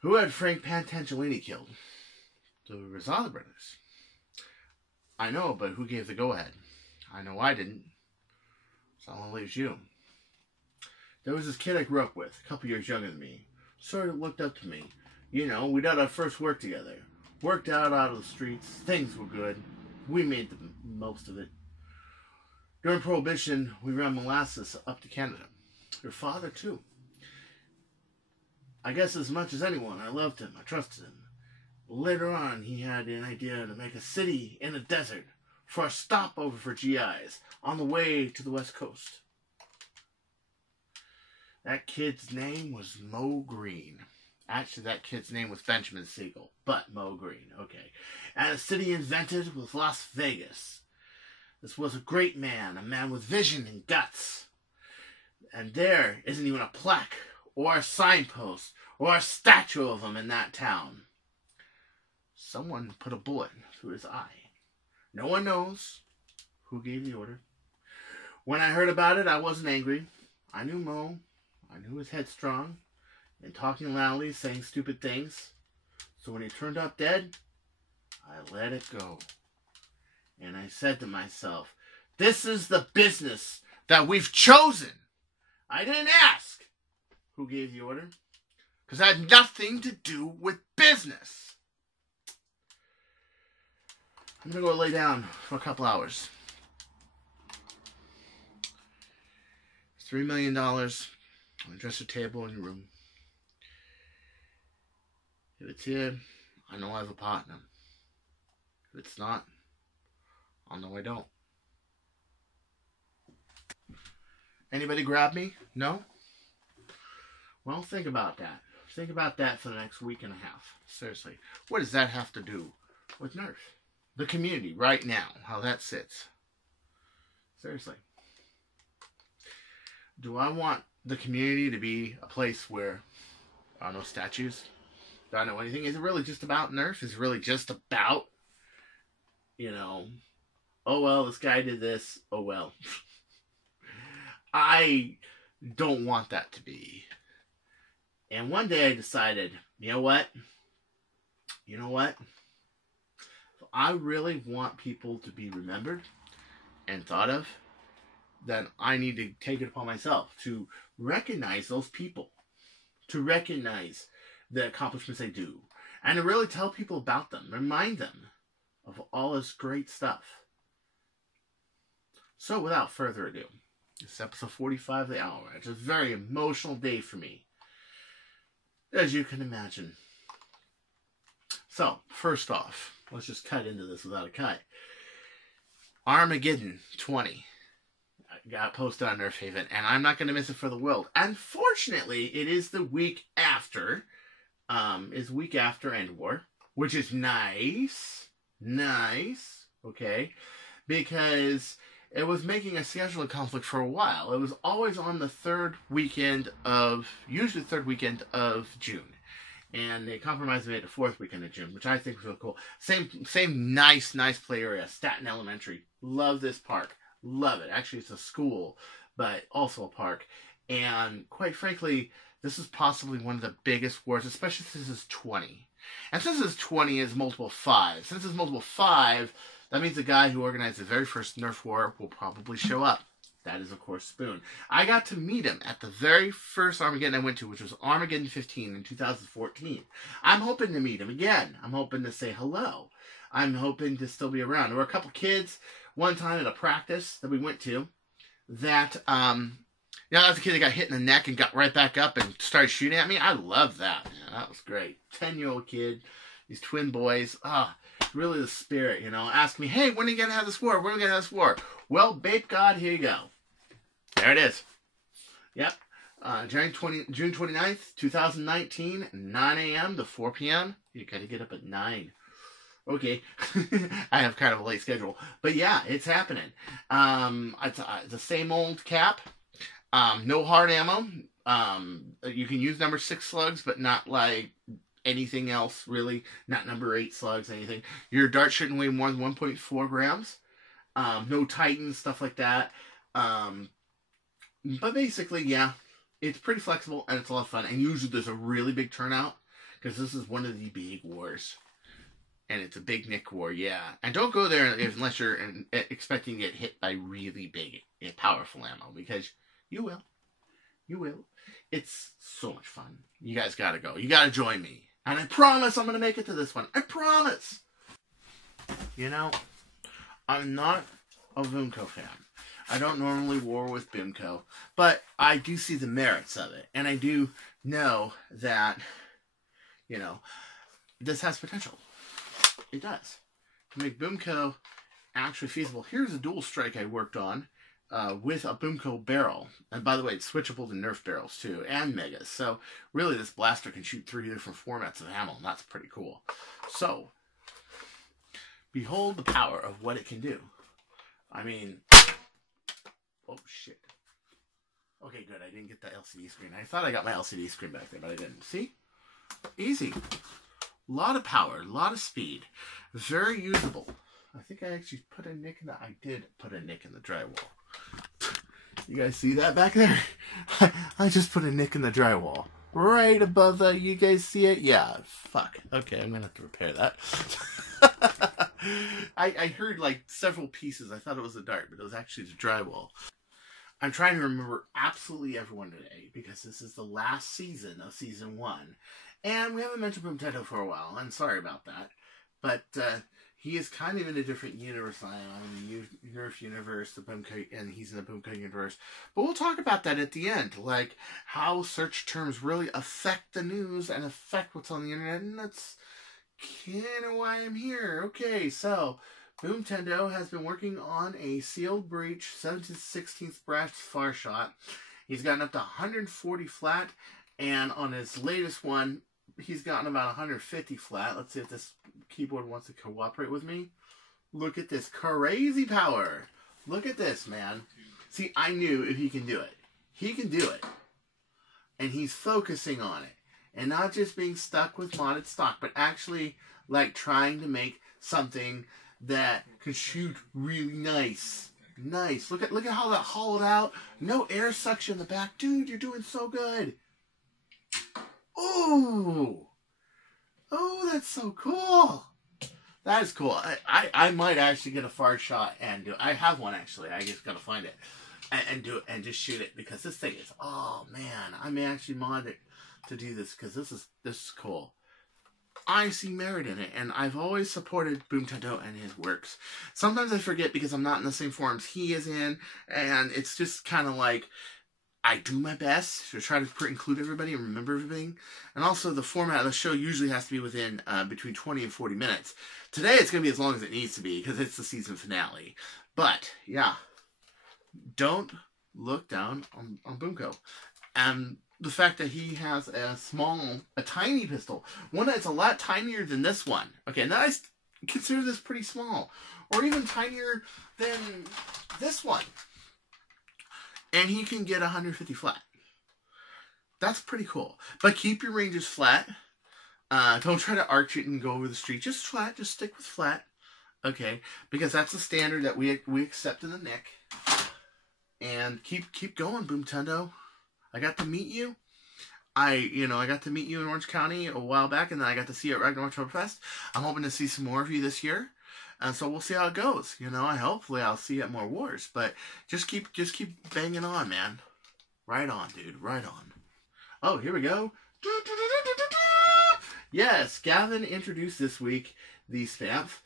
Who had Frank Pantangelini killed? The Rosada brothers. I know, but who gave the go-ahead? I know I didn't. So I'll leave you. There was this kid I grew up with, a couple years younger than me. Sort of looked up to me. You know, we did our first work together. Worked out of the streets. Things were good. We made the most of it. During Prohibition, we ran molasses up to Canada. Your father, too. I guess as much as anyone, I loved him. I trusted him. Later on, he had an idea to make a city in the desert for a stopover for GIs on the way to the West Coast. That kid's name was Mo Green. Actually, that kid's name was Benjamin Siegel, but Mo Green, okay. And a city invented was Las Vegas. This was a great man, a man with vision and guts. And there isn't even a plaque or a signpost or a statue of him in that town. Someone put a bullet through his eye. No one knows who gave the order. When I heard about it, I wasn't angry. I knew Mo. I knew he was headstrong and talking loudly, saying stupid things. So when he turned up dead, I let it go. And I said to myself, this is the business that we've chosen. I didn't ask who gave the order, because I had nothing to do with business. I'm going to go lay down for a couple hours. $3 million on the dresser table in your room. If it's here, I know I have a partner. If it's not, I'll know I don't. Anybody grab me? No? Well, think about that. Think about that for the next week and a half. Seriously. What does that have to do with Nerf? The community right now, how that sits. Seriously. Do I want the community to be a place where there are no statues? Do I know anything? Is it really just about Nerf? Is it really just about, you know, oh well, this guy did this, oh well. I don't want that to be. And one day I decided, you know what? If I really want people to be remembered and thought of, then I need to take it upon myself to recognize those people, to recognize the accomplishments they do, and to really tell people about them, remind them of all this great stuff. So without further ado, this is episode 45 of the hour. It's a very emotional day for me, as you can imagine. So, first off, let's just cut into this without a cut. Armageddon 20 got posted on Nerf Haven, and I'm not going to miss it for the world. Unfortunately, it is the week after, End War, which is nice, okay, because it was making a scheduling conflict for a while. It was always on the usually the third weekend of June. And they compromised and made it the fourth weekend of June, which I think was really cool. Same nice play area. Staten Elementary. Love this park. Love it. Actually, it's a school, but also a park. And quite frankly, this is possibly one of the biggest wars, especially since this is 20. And since this 20 is multiple 5. Since it's multiple 5, that means the guy who organized the very first Nerf war will probably show up. That is, of course, Spoon. I got to meet him at the very first Armageddon I went to, which was Armageddon 15 in 2014. I'm hoping to meet him again. I'm hoping to say hello. I'm hoping to still be around. There were a couple kids one time at a practice that we went to that, that was a kid that got hit in the neck and got right back up and started shooting at me. I love that, man. That was great. 10-year-old kid, these twin boys. Really the spirit, Ask me, hey, when are you going to have this war? When are we going to have this war? Well, babe God, here you go. There it is. Yep. June 29th, 2019, 9 a.m. to 4 p.m. You got to get up at 9. Okay. I have kind of a late schedule. But yeah, it's happening. It's the same old cap. No hard ammo. You can use number 6 slugs, but not like anything else, really. Not number 8 slugs, anything. Your dart shouldn't weigh more than 1.4 grams. No Titans, stuff like that. But basically, yeah, it's pretty flexible and it's a lot of fun. And usually there's a really big turnout because this is one of the big wars. And it's a big Nick war, yeah. And don't go there unless you're expecting to get hit by really big and powerful ammo, because you will. You will. It's so much fun. You guys gotta go. You gotta join me. And I promise I'm gonna make it to this one. I promise! You know, I'm not a Boomco fan. I don't normally war with Boomco, but I do see the merits of it. And I do know that, you know, this has potential. It does. To make Boomco actually feasible. Here's a dual strike I worked on with a Boomco barrel. And by the way, it's switchable to Nerf barrels too, and Megas. So really this blaster can shoot 3 different formats of ammo, and that's pretty cool. So, behold the power of what it can do. I mean, oh shit. Okay, good. I didn't get the LCD screen. I thought I got my LCD screen back there, but I didn't. See? Easy. A lot of power, a lot of speed. Very usable. I think I actually put a nick in the... I did put a nick in the drywall. You guys see that back there? I just put a nick in the drywall. Right above the... You guys see it? Yeah. Fuck. Okay, I'm going to have to repair that. I heard like several pieces. I thought it was a dart, but it was actually the drywall. I'm trying to remember absolutely everyone today, because this is the last season of Season 1. And we haven't mentioned Boomtendo for a while. I'm sorry about that. But he is kind of in a different universe. I'm in the Nerf universe, the Boomco, and he's in the Boomco universe. But we'll talk about that at the end. Like, how search terms really affect the news and affect what's on the internet. And that's kind of why I'm here. Okay, so Boomtendo has been working on a sealed breech 7/16 brass far shot. He's gotten up to 140 flat. And on his latest one, he's gotten about 150 flat. Let's see if this keyboard wants to cooperate with me. Look at this crazy power. Look at this, man. See, I knew if he can do it. He can do it. And he's focusing on it. And not just being stuck with modded stock, but actually, like, trying to make something that can shoot really nice. Nice. Look at how that hollowed out. No air suction in the back. Dude, you're doing so good. Oh, oh, that's so cool. That is cool. I might actually get a far shot and do it. I have one actually. I just gotta find it and do it and just shoot it, because this thing is, oh man, I may actually mod it to do this, because this is cool. I see merit in it, and I've always supported Boomtendo and his works. Sometimes I forget because I'm not in the same forums he is in, and it's just kind of like, I do my best to try to include everybody and remember everything. And also, the format of the show usually has to be within between 20 and 40 minutes. Today, it's going to be as long as it needs to be, because it's the season finale. But, yeah, don't look down on Boomco. And the fact that he has a tiny pistol, one that's a lot tinier than this one. Okay, now I consider this pretty small, or even tinier than this one. And he can get 150 flat. That's pretty cool. But keep your ranges flat. Don't try to arch it and go over the street. Just flat. Just stick with flat. Okay? Because that's the standard that we accept in the Nick. And keep going, Boomtendo. I got to meet you. I got to meet you in Orange County a while back, and then I got to see you at Ragnarok Oktoberfest. I'm hoping to see some more of you this year. And so we'll see how it goes. Hopefully I'll see you at more wars. But just keep banging on, man. Right on, dude. Right on. Oh, here we go. Yes, Gavin introduced this week the SPAMF,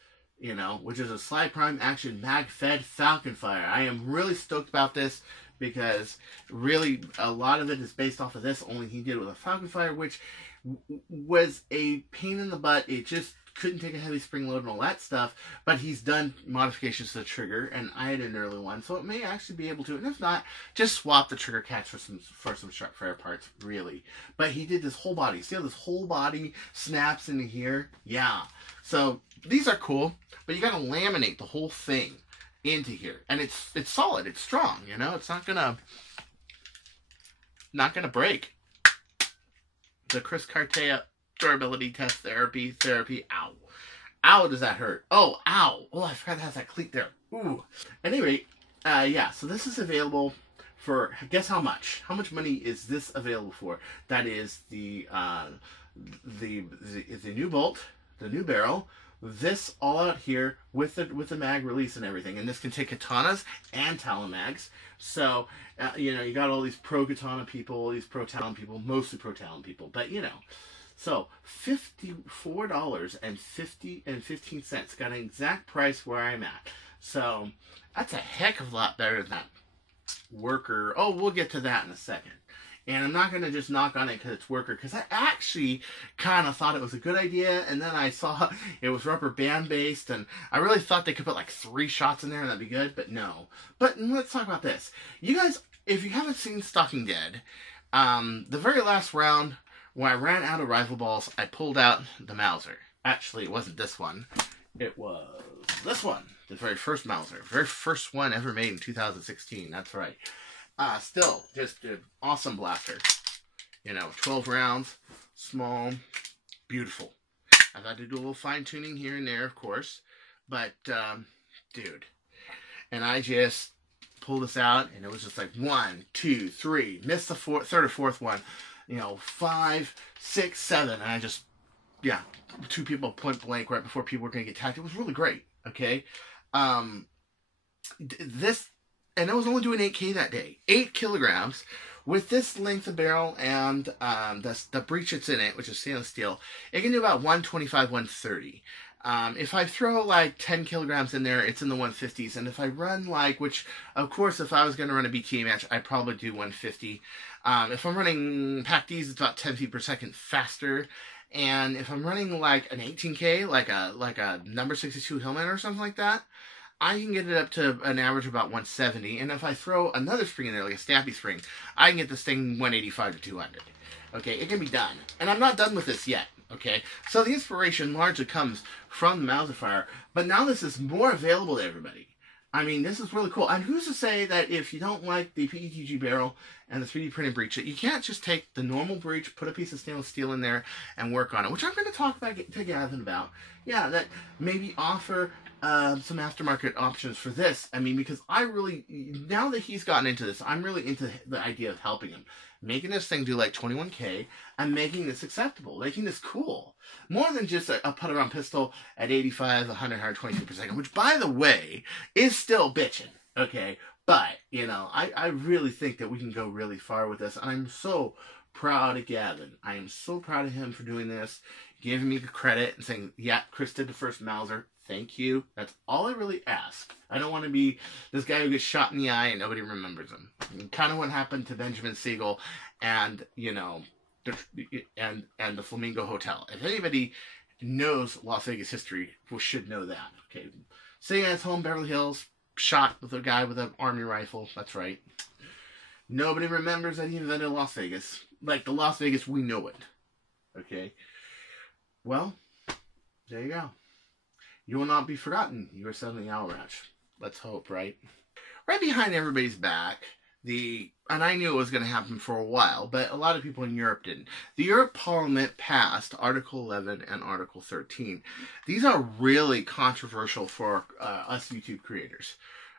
which is a Slide Prime Action Mag-Fed Falcon Fire. I am really stoked about this, because really a lot of it is based off of this, only he did it with a Falcon Fire, which was a pain in the butt. It just couldn't take a heavy spring load and all that stuff, but he's done modifications to the trigger, and I had an early one, so it may actually be able to, and if not, just swap the trigger catch for some sharp fire parts, really. But he did this whole body. See how this whole body snaps into here? Yeah. So these are cool, but you gotta laminate the whole thing into here, and it's solid, it's strong, it's not gonna break. The Chris Cartaya durability test therapy, ow. Ow, does that hurt? Oh, ow. Oh, I forgot it has that cleat there. Ooh. At any rate, yeah, so this is available for, guess how much? How much money is this available for? That is the the new bolt, the new barrel, this all out here with the mag release and everything. And this can take katanas and talon mags. So you know, you got all these pro katana people, these pro talon people, mostly pro talon people, but you know. So $54.15 got an exact price where I'm at. So that's a heck of a lot better than that worker. Oh, we'll get to that in a second. And I'm not going to just knock on it because it's worker, because I actually kind of thought it was a good idea, and then I saw it was rubber band based, and I really thought they could put like 3 shots in there and that'd be good, but no. But let's talk about this. You guys, if you haven't seen Stalking Dead, the very last round, when I ran out of rifle balls, I pulled out the Mauser. Actually, it wasn't this one. It was this one. The very first Mauser. Very first one ever made in 2016. That's right. Still, just an awesome blaster. You know, 12 rounds, small, beautiful. I've had to do a little fine tuning here and there, of course. But, dude. And I just pulled this out, and it was just like 1, 2, 3. Missed the third or fourth one. You know, 5, 6, 7. And I just, yeah, 2 people point blank right before people were going to get tagged. It was really great, okay? This... And I was only doing 8K that day. 8 kilograms. With this length of barrel and the breech that's in it, which is stainless steel, it can do about 125, 130. If I throw like 10 kilograms in there, it's in the 150s. And if I run like, which of course, if I was going to run a BTA match, I'd probably do 150. If I'm running PAC-Ds, it's about 10 feet per second faster. And if I'm running like an 18K, like a number 62 Hillman or something like that, I can get it up to an average of about 170, and if I throw another spring in there, like a snappy spring, I can get this thing 185 to 200. Okay, it can be done. And I'm not done with this yet, okay? So the inspiration largely comes from the Mauser Fire, but now this is more available to everybody. I mean, this is really cool. And who's to say that if you don't like the PETG barrel and the 3D printed breech, that you can't just take the normal breech, put a piece of stainless steel in there, and work on it, which I'm going to talk to Gavin about. Yeah, that maybe offer some aftermarket options for this. I mean, because I really, now that he's gotten into this, I'm really into the idea of helping him. Making this thing do like 21K and making this acceptable, making this cool. More than just a put-around pistol at 85, 100, 120 feet per second, which, by the way, is still bitching, okay? But, you know, I really think that we can go really far with this, and I'm so proud of Gavin. I am so proud of him for doing this, giving me the credit and saying, yeah, Chris did the first Mauser. Thank you. That's all I really ask. I don't want to be this guy who gets shot in the eye and nobody remembers him. Kind of what happened to Benjamin Siegel and, you know, and the Flamingo Hotel. If anybody knows Las Vegas history, we should know that. Okay, sitting at his home, Beverly Hills, shot with a guy with an army rifle. That's right. Nobody remembers that he invented Las Vegas. Like the Las Vegas we know it. Okay. Well, there you go. You will not be forgotten. You are suddenly Alratch. Let's hope, right? Right behind everybody's back, and I knew it was going to happen for a while, but a lot of people in Europe didn't. The Europe Parliament passed Article 11 and Article 13. These are really controversial for us YouTube creators.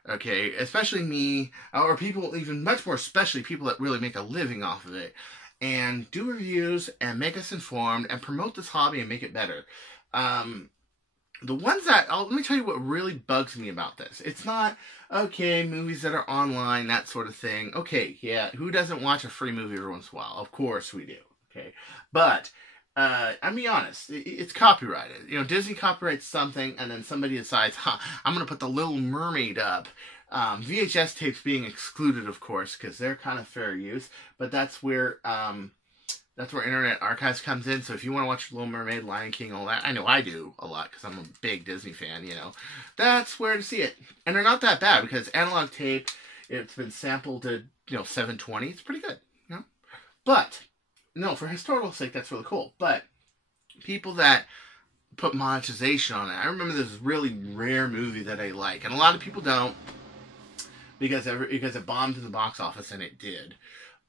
Okay, especially me, or people, even much more especially people that really make a living off of it, and do reviews and make us informed and promote this hobby and make it better. The ones that, let me tell you what really bugs me about this. It's not, okay, movies that are online, that sort of thing. Okay, yeah, who doesn't watch a free movie every once in a while? Of course we do, okay? But, I'll be honest, it's copyrighted. You know, Disney copyrights something, and then somebody decides, I'm going to put the Little Mermaid up. VHS tapes being excluded, of course, because they're kind of fair use. But that's where Internet Archives comes in. So if you want to watch Little Mermaid, Lion King, all that, I know I do a lot because I'm a big Disney fan, you know. That's where to see it. And they're not that bad because analog tape, it's been sampled to, you know, 720. It's pretty good, you know. But, no, for historical sake, that's really cool. But people that put monetization on it, I remember this really rare movie that I like. And a lot of people don't because it bombed in the box office, and it did.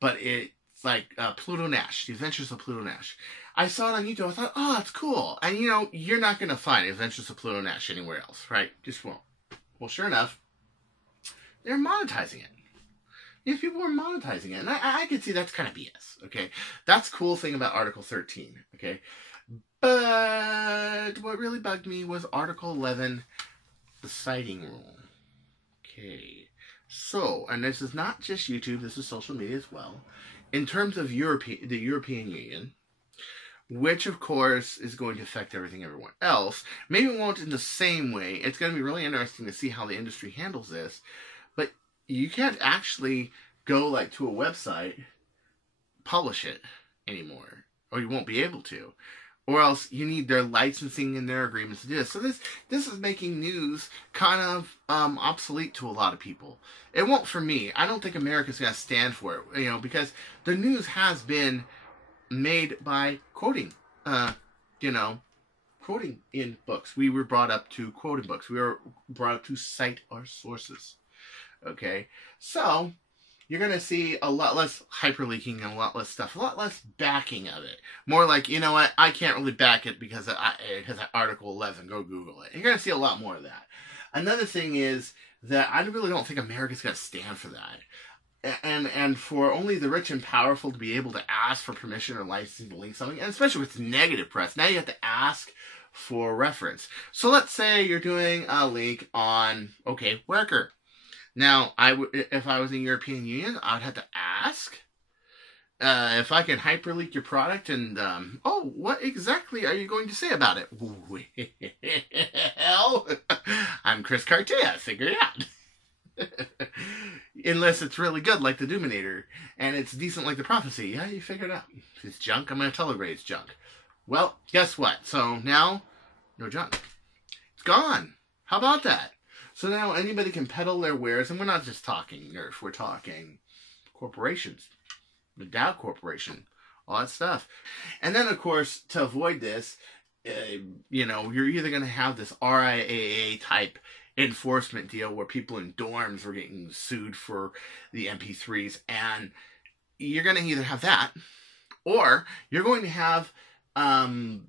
But it's like Pluto Nash, The Adventures of Pluto Nash. I saw it on YouTube. I thought, oh, that's cool. And, you know, you're not going to find Adventures of Pluto Nash anywhere else, right? Just won't. Well, sure enough, they're monetizing it. if people were monetizing it. And I could see that's kind of BS, okay? That's the cool thing about Article 13, okay? But what really bugged me was Article 11, the citing rule. Okay. So, and this is not just YouTube, this is social media as well. In terms of the European Union, which of course is going to affect everyone else. Maybe it won't in the same way. It's going to be really interesting to see how the industry handles this. But you can't actually go like to a website, publish it anymore, or you won't be able to. Or else you need their licensing and their agreements to do this. So this is making news kind of obsolete to a lot of people. It won't for me. I don't think America's going to stand for it, because the news has been made by quoting, quoting in books. We were brought up to quote in books. We were brought up to cite our sources. Okay, so you're going to see a lot less hyperlinking and a lot less stuff, a lot less backing of it. More like, you know what, I can't really back it because of Article 11, go Google it. You're going to see a lot more of that. Another thing is that I really don't think America's going to stand for that. And for only the rich and powerful to be able to ask for permission or licensing to link something, and especially with negative press, now you have to ask for reference. So let's say you're doing a link on, okay, Worker. Now, if I was in the European Union, I would have to ask if I can hyperlink your product and, what exactly are you going to say about it? Well, I'm Chris Cartaya, figure it out. Unless it's really good, like the Dominator, and it's decent like the Prophecy. Yeah, you figure it out. If it's junk, I'm going to tell everybody it's junk. Well, guess what? So now, no junk. It's gone. How about that? So now anybody can peddle their wares, and we're not just talking Nerf, we're talking corporations, the Dow Corporation, all that stuff. And then, of course, to avoid this, you're either going to have this RIAA type enforcement deal where people in dorms were getting sued for the MP3s, and you're going to either have that, or you're going to have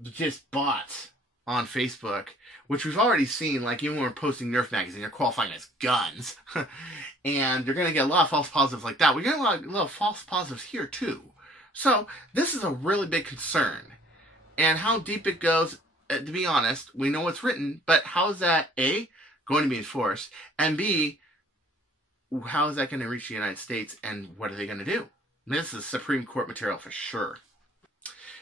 just bots on Facebook, which we've already seen, like even when we're posting Nerf magazine, they're qualifying as guns. And you're going to get a lot of false positives like that. We're getting a lot of false positives here too. So this is a really big concern. And how deep it goes, to be honest, we know what's written, but how is that, A, going to be enforced? And B, how is that going to reach the United States, and what are they going to do? This is Supreme Court material for sure.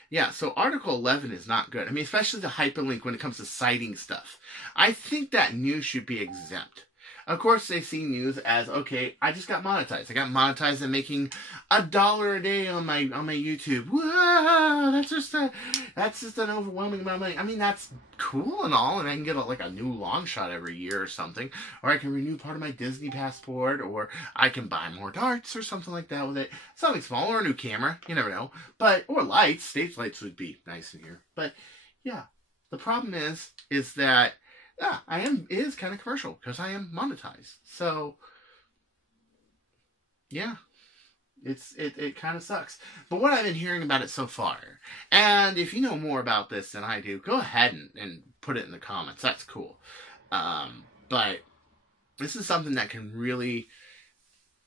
Yeah, so Article 11 is not good. I mean, especially the hyperlink when it comes to citing stuff. I think that news should be exempt. Of course, they see news as, okay, I just got monetized. I got monetized and making $1 a day on my YouTube. Whoa, that's just an overwhelming amount of money. I mean, that's cool and all, and I can get a new long shot every year or something, or I can renew part of my Disney passport, or I can buy more darts or something like that with it. Something small, or a new camera. You never know. Or lights. Stage lights would be nice in here. But yeah, the problem is that. Yeah, it is kind of commercial because I am monetized. So, yeah, it kind of sucks. But what I've been hearing about it so far, and if you know more about this than I do, go ahead and put it in the comments. That's cool. But this is something that can really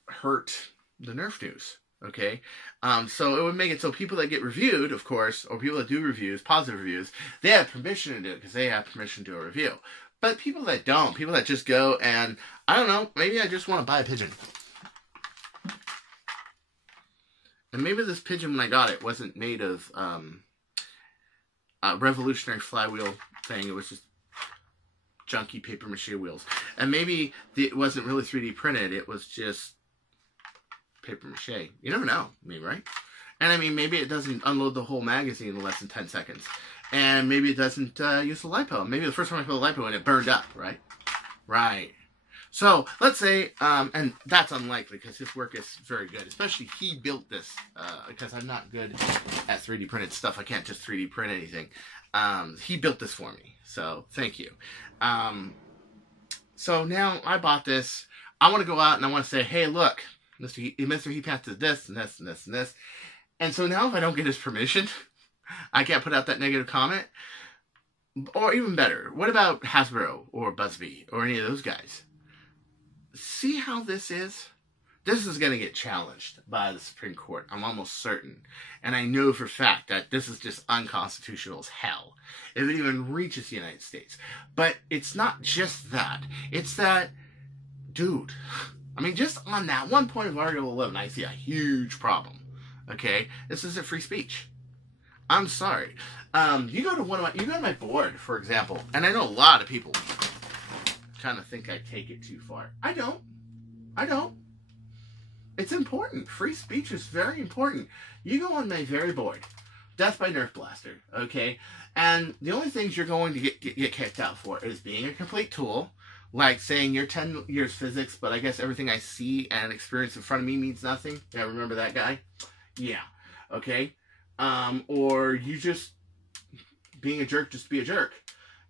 hurt the Nerf news. Okay, so it would make it so people that get reviewed, of course, or people that do reviews, positive reviews, they have permission to do it because they have permission to do a review. But people that don't, people that just go and, I don't know, maybe I just want to buy a pigeon. And maybe this pigeon, when I got it, wasn't made of a revolutionary flywheel thing. It was just junky paper mache wheels. And maybe it wasn't really 3D printed. It was just paper mache. You never know. I mean, right? And I mean, maybe it doesn't unload the whole magazine in less than 10 seconds. And maybe it doesn't use the LiPo. Maybe the first time I put the LiPo in, it burned up, right? Right. So, let's say, and that's unlikely because his work is very good. Especially, he built this, because I'm not good at 3D printed stuff. I can't just 3D print anything. He built this for me. So, thank you. So, now I bought this. I want to go out and I want to say, hey, look, Mr. Heatpath did this and this and this and this. And so now if I don't get his permission, I can't put out that negative comment. Or even better, what about Hasbro or BuzzFeed or any of those guys? See how this is? this is going to get challenged by the Supreme Court. I'm almost certain. And I know for a fact that this is just unconstitutional as hell, if it even reaches the United States. But it's not just that. It's that, dude, I mean, just on that one point of Article 11, I see a huge problem. Okay? This isn't free speech. I'm sorry. You go to my board, for example, and I know a lot of people kind of think I take it too far. I don't. It's important. Free speech is very important. You go on my very board, Death by Nerf Blaster, okay? And the only things you're going to get kicked out for is being a complete tool, like saying you're 10 years physics, but I guess everything I see and experience in front of me means nothing. Yeah, remember that guy? Yeah, okay? Or you just being a jerk just to be a jerk.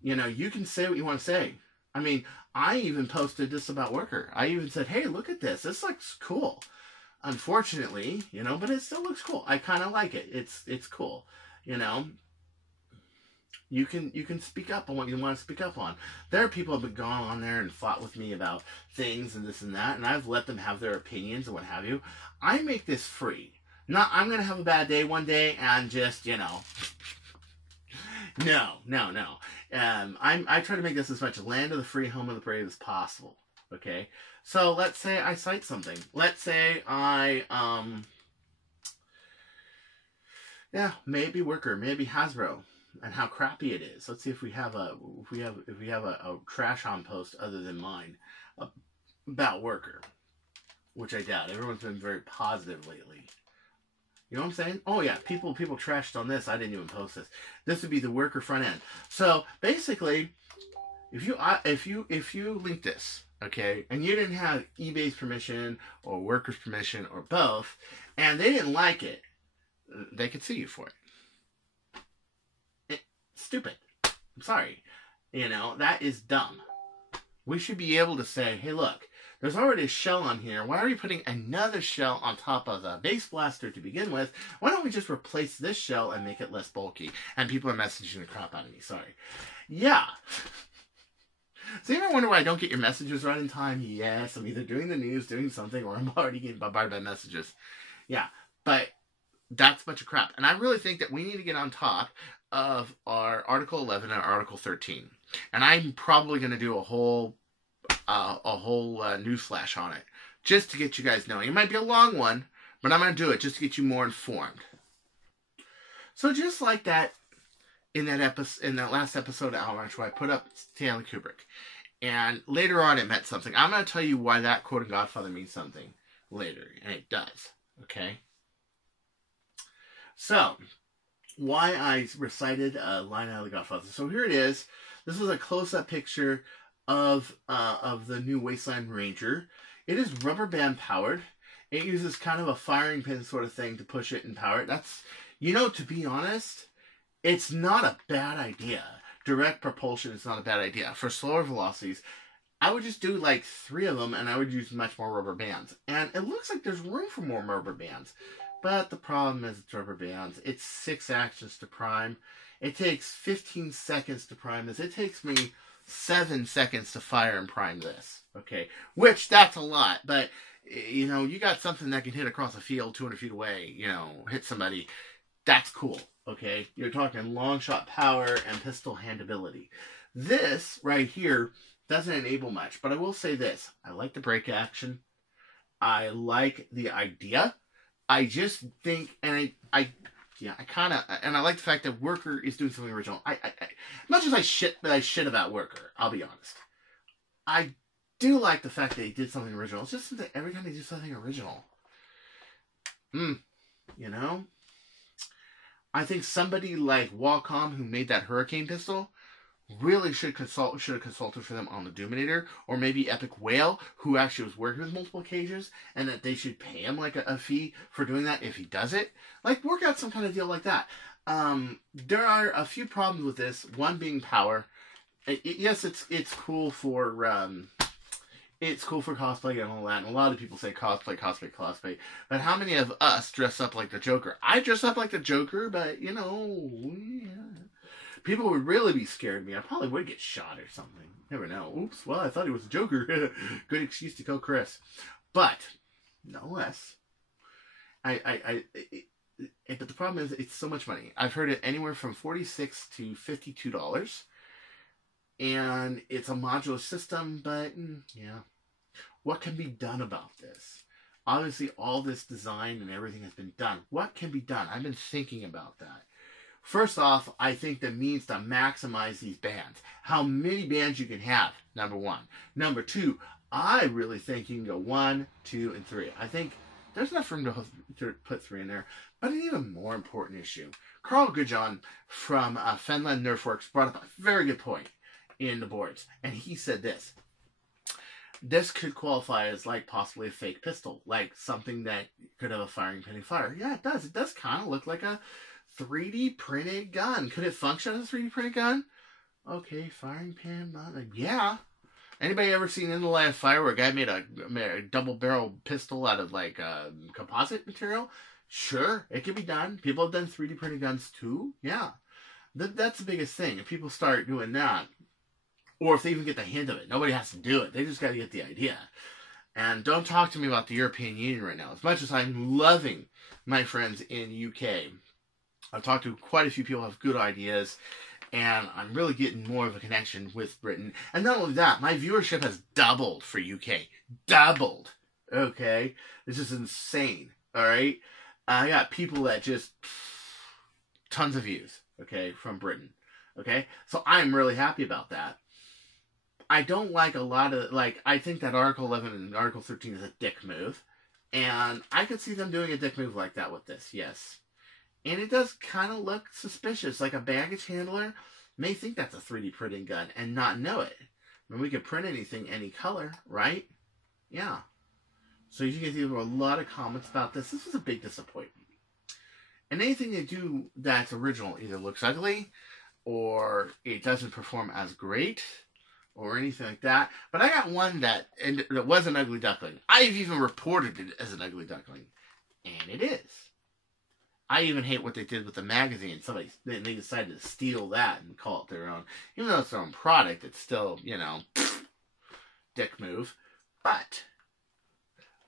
You know, you can say what you want to say. I mean, I even posted this about Worker. I even said, hey, look at this. This looks cool. Unfortunately, you know, but it still looks cool. I kind of like it. It's cool. You know, you can speak up on what you want to speak up on. There are people who have gone on there and fought with me about things and this and that, and I've let them have their opinions and what have you. I make this free. Not, I'm going to have a bad day one day and just, you know, no. I try to make this as much land of the free, home of the brave as possible. Okay, so let's say I cite something. Let's say I maybe Worker, maybe Hasbro, and how crappy it is. Let's see if we have a trash on post other than mine about Worker, which I doubt. Everyone's been very positive lately. You know what I'm saying? Oh yeah, people trashed on this. I didn't even post this. This would be the Worker front end. So basically, if you link this, okay, and you didn't have eBay's permission or Worker's permission or both, and they didn't like it, they could sue you for it. Stupid. I'm sorry. You know, that is dumb. We should be able to say, hey, look, there's already a shell on here. Why are you putting another shell on top of the base blaster to begin with? Why don't we just replace this shell and make it less bulky? And people are messaging the crap out of me. Sorry. Yeah. So you ever wonder why I don't get your messages right in time? Yes, I'm either doing the news, doing something, or I'm already getting bombarded by messages. Yeah, but that's a bunch of crap. And I really think that we need to get on top of our Article 11 and Article 13. And I'm probably going to do a whole news flash on it, just to get you guys knowing. It might be a long one, but I'm going to do it just to get you more informed. So just like that, in that last episode of Avalanche, where I put up Stanley Kubrick, and later on it meant something. I'm going to tell you why that quote in Godfather means something later, and it does. Okay. So why I recited a line out of the Godfather. So here it is. This is a close-up picture of the new Wasteland Ranger. It is rubber band powered. It uses kind of a firing pin sort of thing to push it and power it. That's, you know, to be honest, it's not a bad idea. Direct propulsion is not a bad idea. For slower velocities, I would just do like 3 of them, and I would use much more rubber bands. And it looks like there's room for more rubber bands. But the problem is it's rubber bands. It's 6 actions to prime. It takes 15 seconds to prime this. It takes me 7 seconds to fire and prime this. Okay, which that's a lot. But, you know, you got something that can hit across a field 200 feet away, you know, hit somebody. That's cool. Okay, you're talking long shot power and pistol handability. This right here doesn't enable much, but I will say this. I like the break action. I like the idea. I just think, and I like the fact that Worker is doing something original. Much as I shit about Worker, I'll be honest. I do like the fact that he did something original. It's just that every time they do something original, you know? I think somebody like Wacom, who made that Hurricane pistol, really should have consulted for them on the Doominator, or maybe Epic Whale, who actually was working with multiple cages, and that they should pay him like a fee for doing that if he does it. Like, work out some kind of deal like that. There are a few problems with this. One being power. Yes, it's cool for cosplay and all that, and a lot of people say cosplay. But how many of us dress up like the Joker? I dress up like the Joker, but, you know, yeah. People would really be scared of me. I probably would get shot or something. Never know. Oops, well, I thought he was a Joker. Good excuse to kill Chris. But no less. But the problem is, it's so much money. I've heard it anywhere from $46 to $52, and it's a modular system. But yeah, what can be done about this? Obviously, all this design and everything has been done. What can be done? I've been thinking about that. First off, I think that means to maximize these bands. How many bands you can have, number one. Number two, I really think you can go 1, 2, and 3. I think there's enough room to put 3 in there. But an even more important issue. Carl Goodjohn from Fenland Nerfworks brought up a very good point in the boards. And he said this. This could qualify as like possibly a fake pistol. Like something that could have a firing pin and fire. Yeah, it does. It does kind of look like a 3D printed gun. Could it function as a 3D printed gun? Okay, firing pin. Yeah. Anybody ever seen In the Line of Fire where a guy made a double barrel pistol out of like composite material? Sure, it can be done. People have done 3D printed guns too. Yeah. That's the biggest thing. If people start doing that, or if they even get the hint of it, nobody has to do it. They just got to get the idea. And don't talk to me about the European Union right now. As much as I'm loving my friends in UK, I've talked to quite a few people who have good ideas, and I'm really getting more of a connection with Britain. And not only that, my viewership has doubled for UK. Doubled. Okay? This is insane. Alright? I got people that just... tons of views. Okay? From Britain. Okay? So I'm really happy about that. I don't like a lot of... like, I think that Article 11 and Article 13 is a dick move. And I could see them doing a dick move like that with this. Yes. And it does kind of look suspicious. Like a baggage handler may think that's a 3D printing gun and not know it. I mean, we could print anything, any color, right? Yeah. So you can see there were a lot of comments about this. This was a big disappointment. And anything they do that's original either looks ugly or it doesn't perform as great or anything like that. But I got one that was an ugly duckling. I've even reported it as an ugly duckling. And it is. I even hate what they did with the magazine. They decided to steal that and call it their own. Even though it's their own product, it's still, you know, dick move. But,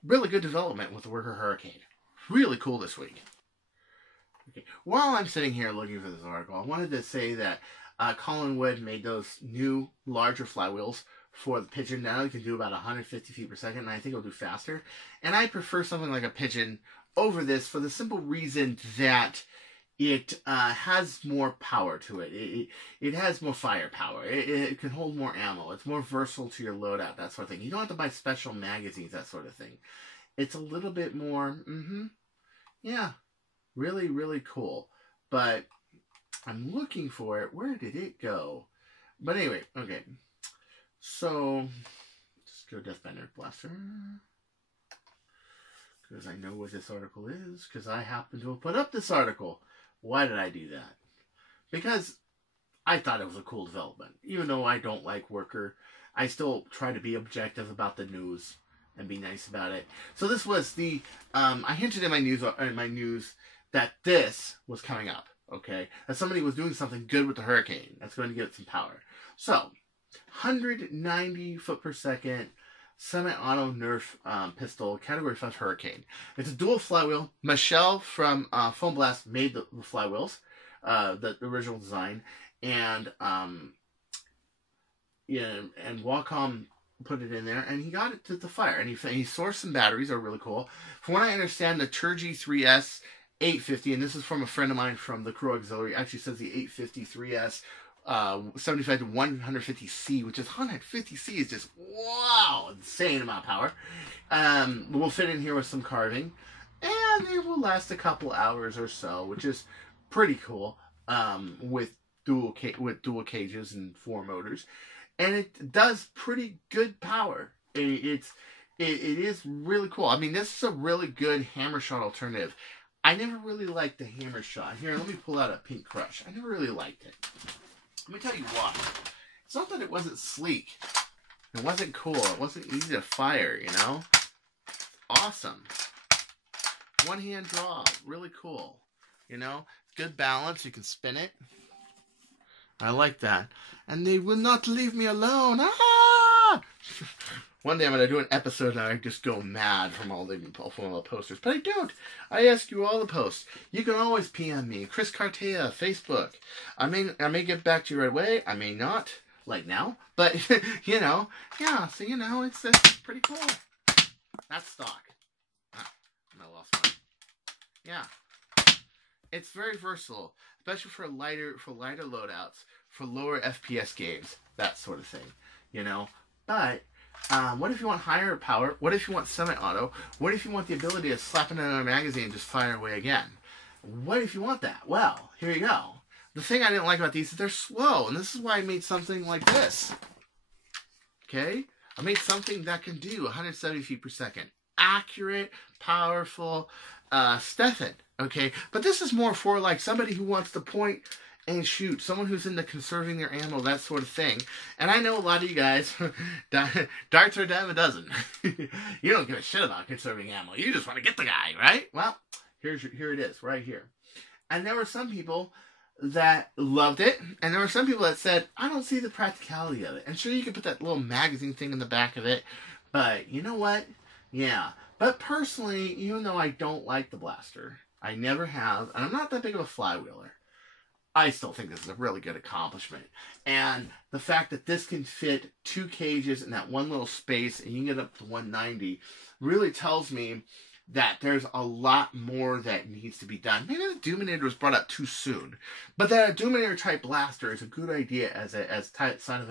really good development with the Worker Hurricane. Really cool this week. Okay. While I'm sitting here looking for this article, I wanted to say that Colin Wood made those new, larger flywheels for the Pigeon. Now you can do about 150 feet per second, and I think it'll do faster. And I prefer something like a Pigeon over this for the simple reason that it has more power to it. It has more firepower. It can hold more ammo. It's more versatile to your loadout, that sort of thing. You don't have to buy special magazines, that sort of thing. It's a little bit more, yeah, really, really cool. But I'm looking for it. Where did it go? But anyway, okay. So, let's go Death by Nerf Blaster. Because I know what this article is. Because I happen to have put up this article. Why did I do that? Because I thought it was a cool development. Even though I don't like Worker, I still try to be objective about the news and be nice about it. So this was the... I hinted in my news that this was coming up. Okay? That somebody was doing something good with the Hurricane. That's going to give it some power. So, 190 foot per second... semi-auto Nerf pistol, Category 5 Hurricane. It's a dual flywheel. Michelle from Foam Blast made the flywheels, the original design, and Wacom put it in there, and he got it to the fire. And he sourced some batteries that are really cool. From what I understand, the Turgy 3S 850, and this is from a friend of mine from the Crew Auxiliary, actually says the 850 3S 75 to 150C, which is 150C is just, wow, insane amount of power. We'll fit in here with some carving, and it will last a couple hours or so, which is pretty cool, with dual cages and 4 motors, and it does pretty good power. It is really cool. I mean, this is a really good hammer shot alternative. I never really liked the hammer shot. Here, let me pull out a Pink Crush. I never really liked it. Let me tell you why. It's not that it wasn't sleek. It wasn't cool. It wasn't easy to fire, you know? Awesome. One hand draw. Really cool. You know? Good balance. You can spin it. I like that. And they will not leave me alone. Ah! One day I'm going to do an episode and I just go mad from all the posters. But I don't. I ask you all the posts. You can always PM me. Chris Cartaya, Facebook. I may get back to you right away. I may not. Like now. But, you know. Yeah, so, you know, it's pretty cool. That's stock. I lost one. Yeah. It's very versatile. Especially for lighter loadouts. For lower FPS games. That sort of thing. You know. But... what if you want higher power? What if you want semi-auto? What if you want the ability to slap in another magazine and just fire away again? What if you want that? Well, here you go. The thing I didn't like about these is they're slow, and this is why I made something like this. Okay? I made something that can do 170 feet per second. Accurate, powerful, Stefan. Okay? But this is more for like somebody who wants to point and shoot, someone who's into conserving their ammo, that sort of thing. And I know a lot of you guys, darts are a dime a dozen. You don't give a shit about conserving ammo. You just want to get the guy, right? Well, here it is, right here. And there were some people that loved it, and there were some people that said, I don't see the practicality of it. And sure, you could put that little magazine thing in the back of it, but you know what? Yeah. But personally, even though I don't like the blaster, I never have, and I'm not that big of a flywheeler, I still think this is a really good accomplishment. And the fact that this can fit 2 cages in that one little space and you can get up to 190 really tells me that there's a lot more that needs to be done. Maybe the Dominator was brought up too soon. But that a Dominator type blaster is a good idea as kind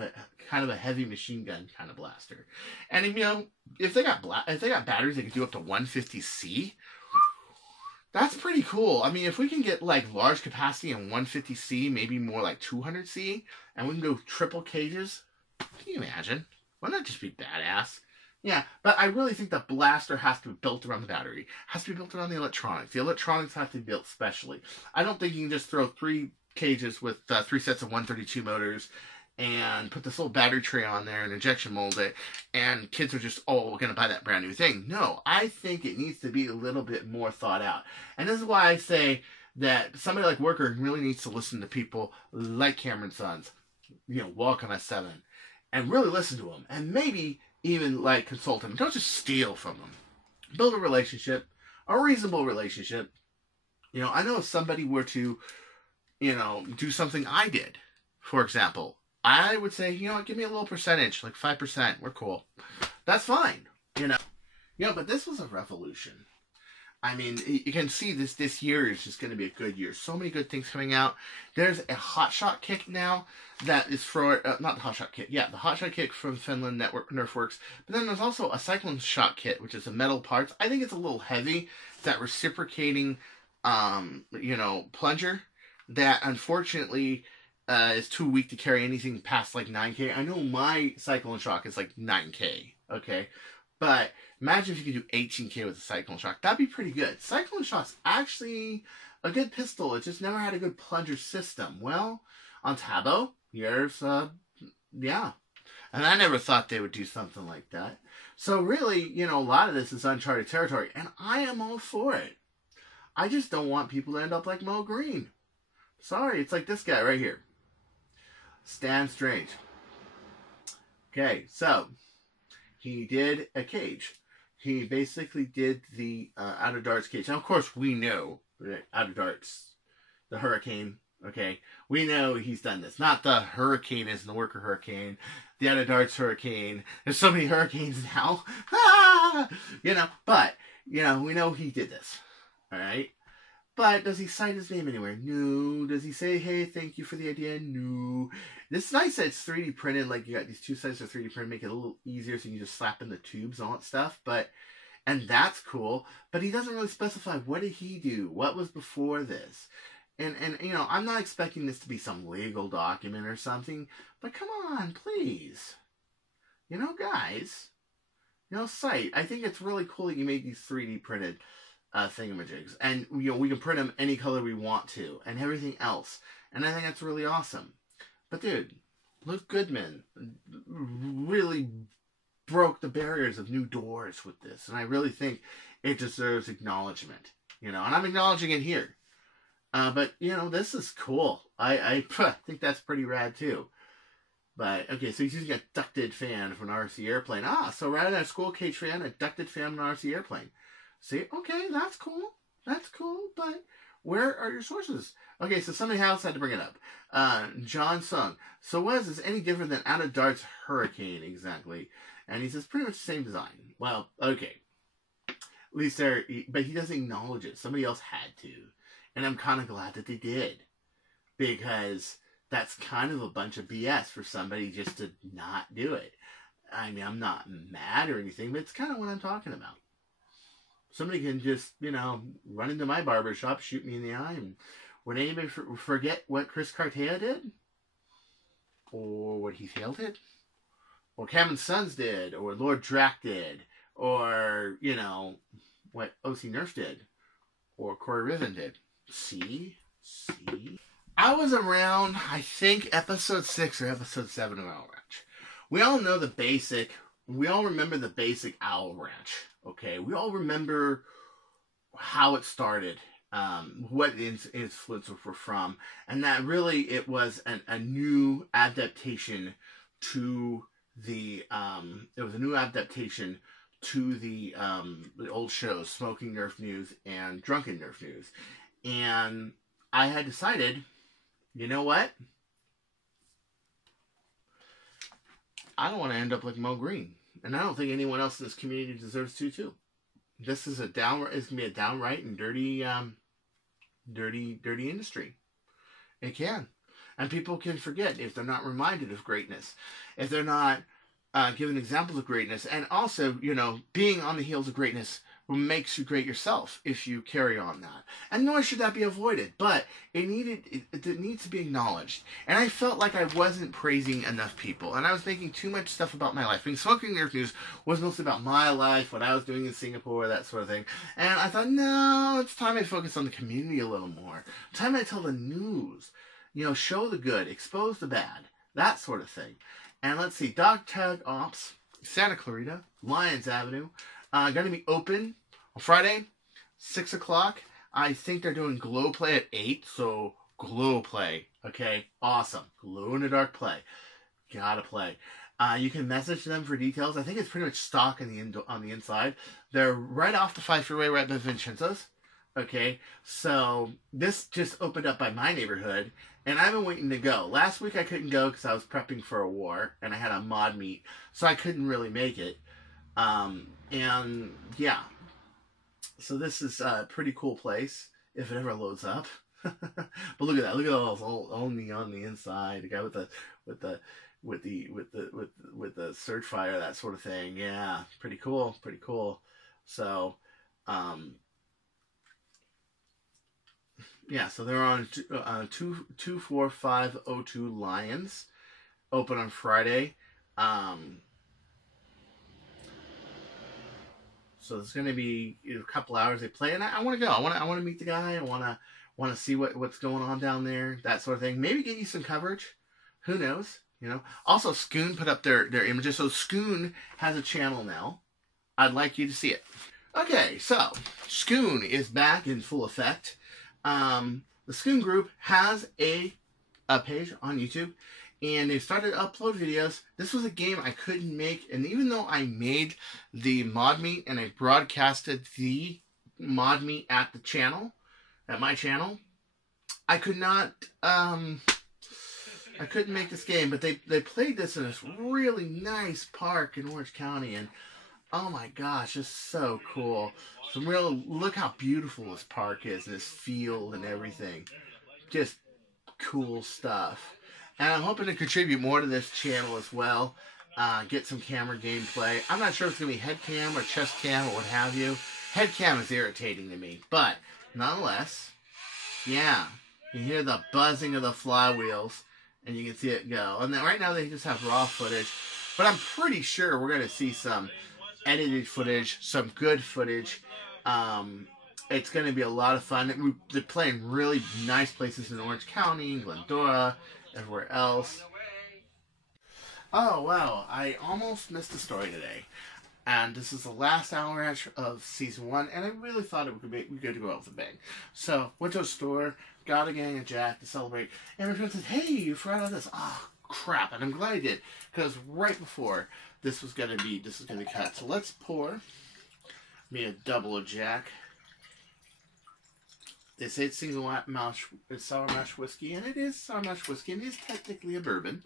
of a heavy machine gun kind of blaster. And you know, if they got batteries that can do up to 150C, that's pretty cool. I mean, if we can get like large capacity in 150C, maybe more like 200C, and we can go triple cages, can you imagine? Wouldn't that just be badass? Yeah, but I really think the blaster has to be built around the battery. Has to be built around the electronics. The electronics have to be built specially. I don't think you can just throw 3 cages with 3 sets of 132 motors and put this little battery tray on there and injection mold it, and kids are just, oh, we're going to buy that brand new thing. No, I think it needs to be a little bit more thought out. And this is why I say that somebody like Worker really needs to listen to people like Cameron Sons, you know, Walk on S7, and really listen to them, and maybe even like consult them. Don't just steal from them. Build a relationship, a reasonable relationship. You know, I know if somebody were to, you know, do something I did, for example, I would say, you know what, give me a little percentage, like 5%. We're cool. That's fine, you know. Yeah, but this was a revolution. I mean, you can see this year is just going to be a good year. So many good things coming out. There's a hotshot kit now that is for, not the hotshot kit, yeah, the hotshot kit from Finland Nerf Works. But then there's also a cyclone shot kit, which is a metal parts. I think it's a little heavy. It's that reciprocating, you know, plunger that unfortunately is too weak to carry anything past like 9K. I know my Cyclone Shock is like 9K, okay? But imagine if you could do 18K with a Cyclone Shock. That'd be pretty good. Cyclone Shock's actually a good pistol. It just never had a good plunger system. Well, on Tabo, here's, yeah. And I never thought they would do something like that. So really, you know, a lot of this is uncharted territory, and I am all for it. I just don't want people to end up like Mo Green. Sorry, it's like this guy right here. Stan Strange. Okay, so he did a cage. He basically did the Out of Darts cage. Now, of course, we know that Out of Darts, the Hurricane, okay? We know he's done this. Not the Hurricane as in the Worker Hurricane. The Out of Darts Hurricane. There's so many hurricanes now. You know, but, you know, we know he did this. All right? But does he sign his name anywhere? No. Does he say, hey, thank you for the idea? No. It's nice that it's 3D printed. Like, you got these 2 sides of 3D printed, make it a little easier so you can just slap in the tubes and all that stuff. And that's cool. But he doesn't really specify, what did he do? What was before this? And you know, I'm not expecting this to be some legal document or something. But come on, please. You know, guys. You know, Sight, I think it's really cool that you made these 3D printed thingamajigs, and you know, we can print them any color we want to, and everything else, and I think that's really awesome. But dude, Luke Goodman really broke the barriers of new doors with this, and I really think it deserves acknowledgement, you know, and I'm acknowledging it here. But you know, this is cool. I think that's pretty rad too. But, okay, so he's using a ducted fan from an RC airplane. Ah, so rather than a school cage fan, a ducted fan from an RC airplane. See, okay, that's cool. That's cool, but where are your sources? Okay, so somebody else had to bring it up. John Sung. So what is this any different than Out of Dart's Hurricane, exactly? And he says, pretty much the same design. Well, okay. At least there, but he doesn't acknowledge it. Somebody else had to. And I'm kind of glad that they did. Because that's kind of a bunch of BS for somebody just to not do it. I mean, I'm not mad or anything, but it's kind of what I'm talking about. Somebody can just, you know, run into my barbershop, shoot me in the eye, and would anybody forget what Chris Cartaya did? Or what Heath Hale did? Or Cameron Sons did? Or Lord Drac did? Or, you know, what O.C. Nerf did? Or Corey Riven did? See? I was around, I think, episode 6 or episode 7 of Owl Ranch. We all know the basic, we all remember the basic Owl Ranch, okay? We all remember how it started, what its influences were from, and that really it was a new adaptation to the, the old shows, Smoking Nerf News and Drunken Nerf News. And I had decided, you know what? I don't want to end up like Mo Green. And I don't think anyone else in this community deserves to, too. This is it's going to be a downright and dirty industry. It can. And people can forget if they're not reminded of greatness. If they're not given examples of greatness. And also, you know, being on the heels of greatness makes you great yourself if you carry on that. And nor should that be avoided. But it needs to be acknowledged. And I felt like I wasn't praising enough people. And I was making too much stuff about my life. I mean, Smoking Nerf News was mostly about my life, what I was doing in Singapore, that sort of thing. And I thought, no, it's time I focus on the community a little more. Time I tell the news. You know, show the good, expose the bad. That sort of thing. And let's see, Dog Tag Ops, Santa Clarita, Lyons Avenue, going to be open on Friday, 6 o'clock. I think they're doing Glow Play at 8, so Glow Play, okay? Awesome. Glow in the dark play. Gotta play. You can message them for details. I think it's pretty much stock on the inside. They're right off the 5 freeway, right by Vincenzo's. Okay, so this just opened up by my neighborhood, and I've been waiting to go. Last week I couldn't go because I was prepping for a war, and I had a mod meet, so I couldn't really make it. And yeah, so this is a pretty cool place if it ever loads up. But look at that! Look at all those old neon on the inside. The guy with the surge fire, that sort of thing. Yeah, pretty cool. Pretty cool. So, yeah, so they're on 24502 Lyons, open on Friday. So it's going to be a couple hours they play, and I want to go. I want to meet the guy. I want to see what's going on down there, that sort of thing. Maybe get you some coverage. Who knows? You know. Also, Scoon put up their images. So Scoon has a channel now. I'd like you to see it. Okay, so Scoon is back in full effect. The Scoon group has a page on YouTube, and they started to upload videos. This was a game I couldn't make, and even though I made the mod meet and I broadcasted the mod meet at the channel, at my channel, I could not, I couldn't make this game, but they played this in this really nice park in Orange County, and oh my gosh, it's so cool. Some real, look how beautiful this park is, and this field and everything. Just cool stuff. And I'm hoping to contribute more to this channel as well. Get some camera gameplay. I'm not sure if it's going to be head cam or chest cam or what have you. Head cam is irritating to me. But, nonetheless, yeah. You hear the buzzing of the flywheels, and you can see it go. And then right now they just have raw footage. But I'm pretty sure we're going to see some edited footage, some good footage. It's going to be a lot of fun. They're playing really nice places in Orange County, Glendora, everywhere else. Oh, wow. I almost missed a story today. And this is the last hour of season 1, and I really thought it would be good to go out with a bang. So, went to a store, got a gang of Jack to celebrate, and my friend said, hey, you forgot about this. Oh, crap, and I'm glad I did, because right before this was gonna be cut. So let's pour me a double Jack. They say it's it's sour mash whiskey, and it is sour mash whiskey, and it is technically a bourbon.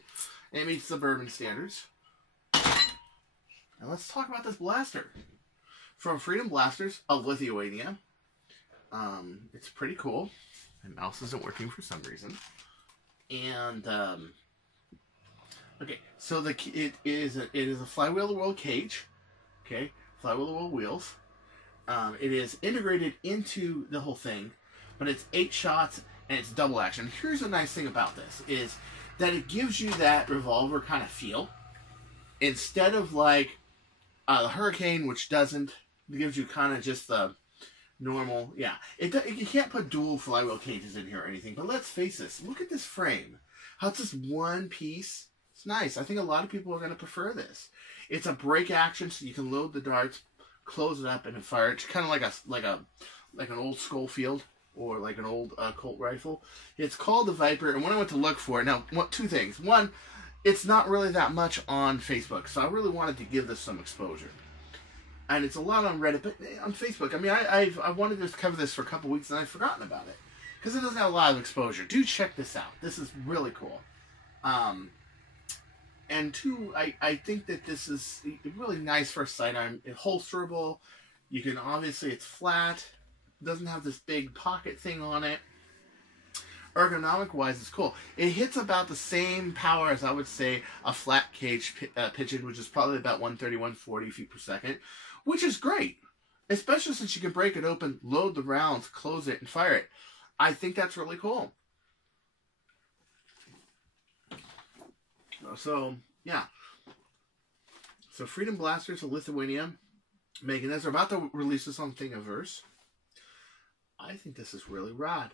It meets the bourbon standards. And let's talk about this blaster. From Freedom Blasters of Lithuania. It's pretty cool. My mouse isn't working for some reason. And, okay, so it is a Flywheel of the World cage. Okay, Flywheel of the World wheels. It is integrated into the whole thing, but it's 8 shots and it's double action. Here's the nice thing about this, is that it gives you that revolver kind of feel. Instead of like the Hurricane, which doesn't, it gives you kind of just the normal, yeah. You can't put dual flywheel cages in here or anything, but let's face this. Look at this frame. How it's just one piece. It's nice. I think a lot of people are going to prefer this. It's a break action, so you can load the darts, close it up, and then fire it. It's kind of like an old Schofield or like an old Colt rifle. It's called the Viper, and when I went to look for it, now, two things. One, it's not really that much on Facebook, so I really wanted to give this some exposure. And it's a lot on Reddit, but on Facebook, I mean, I wanted to cover this for a couple weeks, and I've forgotten about it. Because it doesn't have a lot of exposure. Do check this out. This is really cool. And two, I think that this is really nice for a sidearm. It's holsterable. You can, obviously, it's flat. It doesn't have this big pocket thing on it. Ergonomic-wise, it's cool. It hits about the same power as, I would say, a flat cage pigeon, which is probably about 130, 140 feet per second, which is great. Especially since you can break it open, load the rounds, close it, and fire it. I think that's really cool. So, yeah. So, Freedom Blasters of Lithuania, making this. They're about to release this on Thingiverse. I think this is really rad.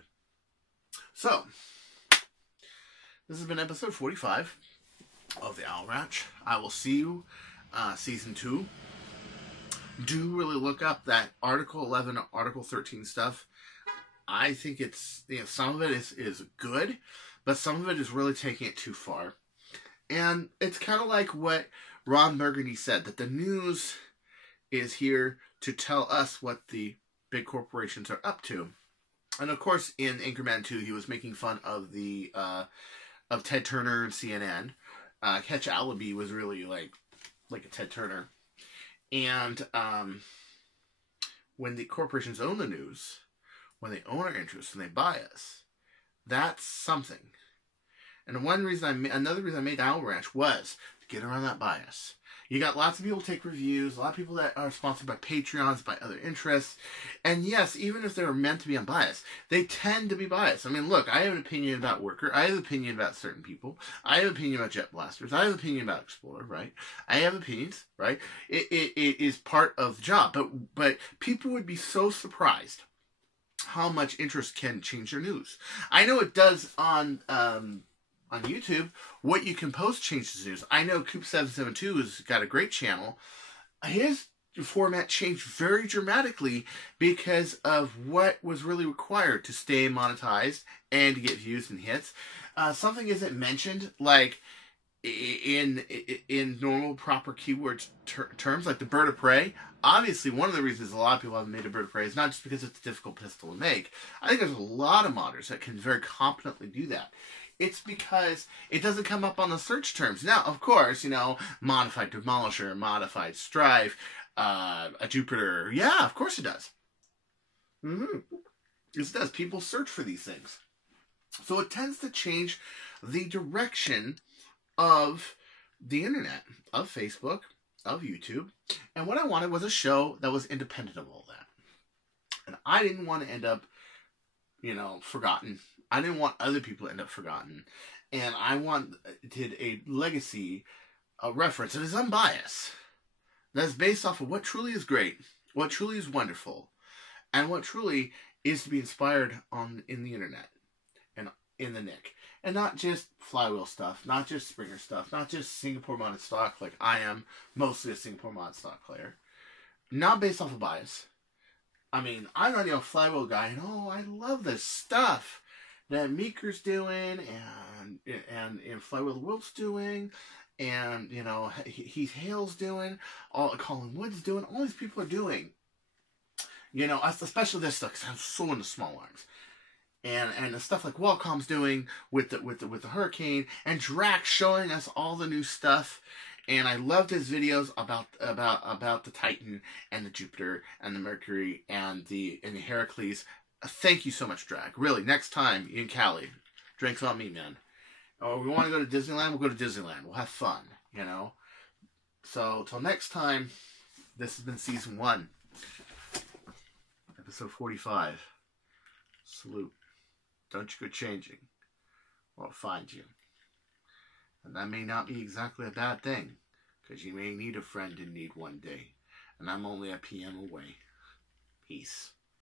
So, this has been episode 45 of the Owl Ranch. I will see you season 2. Do really look up that Article 11, Article 13 stuff. I think it's, some of it is good, but some of it is really taking it too far. And it's kind of like what Ron Burgundy said, that the news is here to tell us what the big corporations are up to. And of course, in Anchorman 2, he was making fun of the of Ted Turner and CNN. Catch Alibi was really like a Ted Turner. And when the corporations own the news, when they own our interests, when they buy us, that's something. And another reason I made Owl Ranch was to get around that bias. You got lots of people take reviews, a lot of people that are sponsored by Patreons, by other interests. And yes, even if they're meant to be unbiased, they tend to be biased. I mean, look, I have an opinion about Worker. I have an opinion about certain people. I have an opinion about Jet Blasters. I have an opinion about Explorer, right? I have opinions, right? It is part of the job. But people would be so surprised how much interest can change your news. I know it does on YouTube. What you can post changes news. I know Coop772 has got a great channel. His format changed very dramatically because of what was really required to stay monetized and to get views and hits. Something isn't mentioned, like in normal proper keyword terms, like the bird of prey. Obviously, one of the reasons a lot of people haven't made a bird of prey is not just because it's a difficult pistol to make. I think there's a lot of modders that can very competently do that. It's because it doesn't come up on the search terms. Now, of course, modified Demolisher, modified Strife, a Jupiter. Yeah, of course it does. Yes, it does. People search for these things. So it tends to change the direction of the internet, of Facebook, of YouTube. And what I wanted was a show that was independent of all that. And I didn't want to end up, forgotten. I didn't want other people to end up forgotten. And I wanted a legacy, a reference that is unbiased. That is based off of what truly is great, what truly is wonderful, and what truly is to be inspired in the internet and in the Nick. And not just flywheel stuff, not just Springer stuff, not just Singapore modded stock like I am, mostly a Singapore modded stock player. Not based off of bias. I mean, I'm not even a flywheel guy, and I love this stuff. that Meeker's doing, and Fly Where the Wolf's doing, and you know, Heath Hale's doing, all Colin Wood's doing, all these people are doing. You know, especially this stuff, 'cause I'm so into small arms. And the stuff like Wacom's doing with the Hurricane, and Drax showing us all the new stuff. And I loved his videos about the Titan and the Jupiter and the Mercury and the Heracles. Thank you so much, Drag. Really, next time in Cali, drinks on me, man. Or we want to go to Disneyland, we'll go to Disneyland. We'll have fun, you know. So till next time, this has been season 1, episode 45. Salute. Don't you go changing, or I'll find you. And that may not be exactly a bad thing, because you may need a friend in need one day. And I'm only a PM away. Peace.